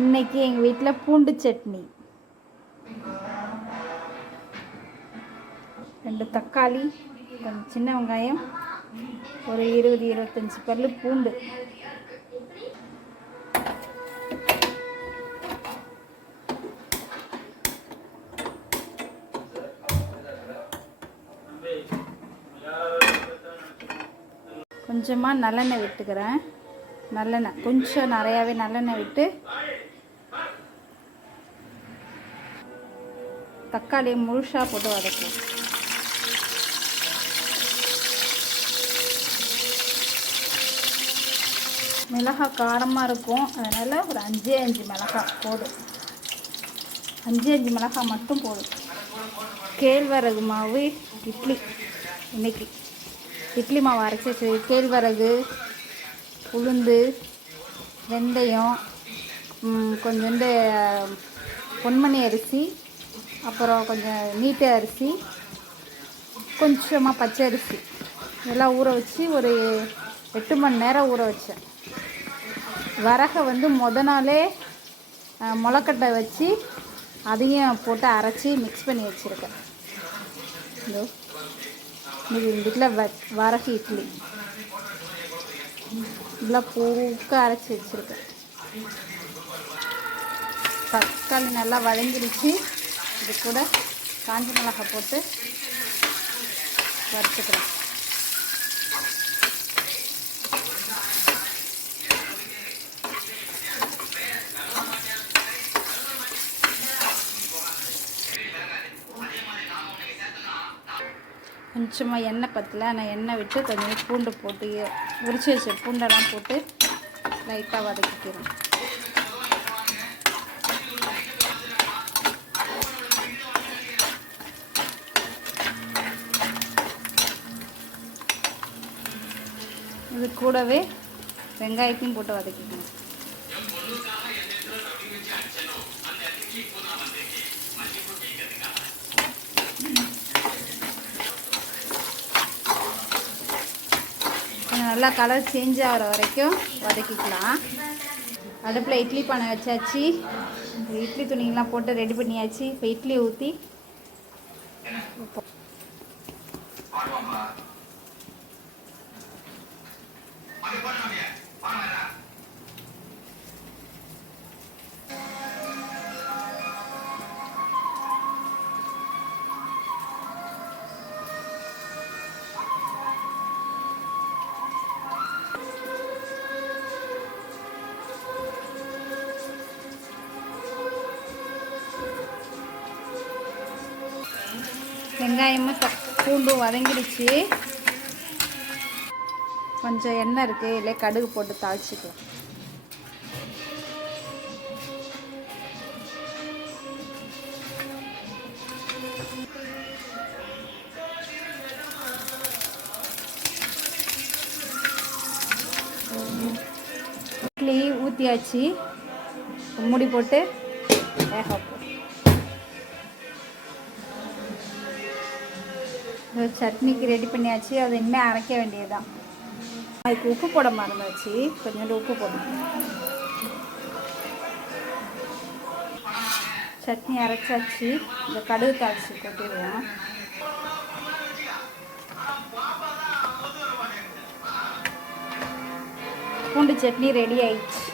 இன்னைக்கு எங்கள் வீட்டில் பூண்டு சட்னி. ரெண்டு தக்காளி கொஞ்சம் சின்ன வெங்காயம் ஒரு இருபது இருபத்தஞ்சி பல்லு பூண்டு. கொஞ்சமாக நல்லெண்ணெய் விட்டுக்கிறேன். நல்லெண்ணெய் கொஞ்சம் நிறையாவே நல்லெண்ணெய் விட்டு தக்காளியை முழுசாக போட்டு வதக்குவோம் மிளகாய் காரமாக இருக்கும். அதனால் ஒரு அஞ்சே அஞ்சு மிளகாய் போடும் அஞ்சு அஞ்சு மிளகாய் மட்டும் போடும் கேழ்வரகு மாவு இட்லி. இன்னைக்கு இட்லி மாவு அரைச்சி கேழ்வரகு உளுந்து வெந்தயம் கொஞ்சோண்டு பொன்மணி அரிசி அப்புறம் கொஞ்சம் நீட்டு அரிசி கொஞ்சமாக பச்சை அரிசி. எல்லாம் ஊற வச்சு ஒரு எட்டு மணி நேரம் ஊற வச்சேன். வரகை வந்து மொத நாளே அஹ், முளைக்கட்டை வச்சு அதையும் போட்டு அரைச்சி மிக்ஸ் பண்ணி வச்சுருக்கேன். இதோ இது எங்கள் வீட்டில் வ வரகு இட்லி. இதெல்லாம் பூக்க அரைச்சி வச்சுருக்கேன். தக்காளி நல்லா வதங்கிடுச்சு இது கூட காஞ்ச மிளகாய் போட்டு வறுத்துக்கிறேன் கொஞ்சமாக எண்ணெய் பத்தல. நான் எண்ணெய் விட்டு கொஞ்சம் பூண்டு போட்டு உரிச்சு வச்ச பூண்டெல்லாம் போட்டு லைட்டாக வதக்கிக்கிறேன் இது கூடவே வெங்காயத்தையும் போட்டு வதக்கிக்கணும். கொஞ்சம் நல்லா கலர் சேஞ்ச் ஆகிற வரைக்கும் வதக்கிக்கலாம். அடுப்பில் இட்லி பானை வச்சாச்சு. இட்லி துணிங்கெலாம் போட்டு ரெடி பண்ணியாச்சு. இப்போ இட்லி ஊற்றி வெங்காயமும் தக் பூண்டும் வதங்கிடுச்சு கொஞ்சம் எண்ணெய் இருக்குது இல்லை கடுகு போட்டு தாளிச்சிக்கலாம். இட்லி ஊற்றியாச்சு முடி போட்டு வேக சட்னிக்கு ரெடி பண்ணியாச்சு. அது இனிமேல் அரைக்க வேண்டியதுதான். அதுக்கு உப்பு போட மறந்தாச்சு கொஞ்சோண்டு உப்பு போடணும். சட்னி அரைச்சாச்சு. இந்த கடுகு தாளிச்சு கொட்டிடுவோம். பூண்டு சட்னி ரெடி ஆயிடுச்சு.